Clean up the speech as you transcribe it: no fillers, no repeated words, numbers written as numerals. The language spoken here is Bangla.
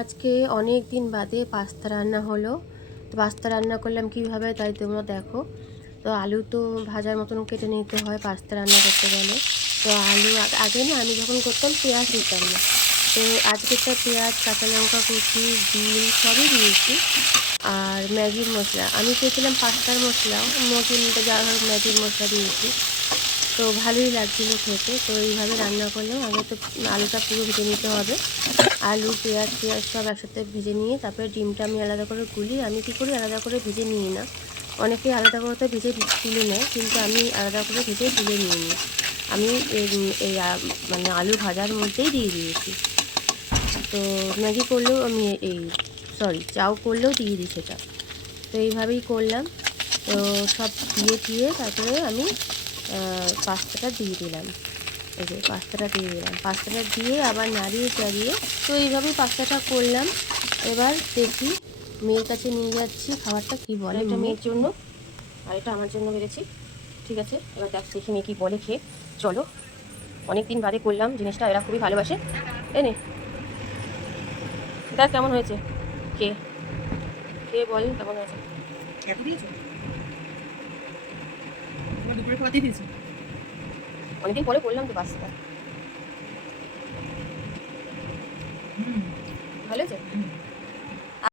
আজকে অনেক দিন বাদে পাস্তা রান্না হলো। তো পাস্তা রান্না করলাম কীভাবে তাই তোমরা দেখো। তো আলু তো ভাজার মতন কেটে নিতে হয় পাস্তা রান্না করতে গেলে। তো আলু আগে না আমি যখন করতাম পেঁয়াজ দিতাম না। তো আজকেরটা পেঁয়াজ, কাঁচা লঙ্কা কুচি, ডিম সবই দিয়েছি। আর ম্যাগির মশলা আমি চেয়েছিলাম পাস্তার মশলা, কিন্তু যা হোক ম্যাগির মশলা দিয়েছি। তো ভালোই লাগছিলো খেতে। তো এইভাবে রান্না করলাম। আগে তো আলুটা পুরো ভেজে নিতে হবে। আলু, পেঁয়াজ সব একসাথে ভেজে নিয়ে তারপরে ডিমটা আমি আলাদা করে গুলি। আমি কী করি, আলাদা করে ভেজে নিই না। অনেকে আলাদা করে তো ভেজে তুলে নেয়, কিন্তু আমি আলাদা করে ভেজে তুলে নিয়ে নিই। আমি এই মানে আলু ভাজার মধ্যেই দিয়ে দিয়েছি। তো ম্যাগি করলেও আমি চাউ করলেও দিয়ে দিই সেটা। তো এইভাবেই করলাম। তো সব দিয়ে তারপরে আমি পাস্তাটা দিয়ে দিলাম। এই যে পাস্তাটা দিয়ে দিলাম। পাস্তাটা দিয়ে আবার নাড়িয়ে চাড়িয়ে তো এইভাবেই পাস্তাটা করলাম। এবার দেখি, মেয়ের কাছে নিয়ে যাচ্ছি খাবারটা কী বলে। এটা মেয়ের জন্য আর এটা আমার জন্য বেড়েছি। ঠিক আছে, এবার দেখি মেয়ে কী বলে খেয়ে। চলো, অনেক দিন বাদে করলাম জিনিসটা, এরা খুবই ভালোবাসে। নে দেখ কেমন হয়েছে, খেয়ে খেয়ে বল কেমন হয়েছে। এত দিয়েছো? তোমার দুপুরে খাওয়া দিয়ে দিয়েছি। অনেকদিন পরে করলাম তো পাস্তা। হুম, ভালো হয়েছে।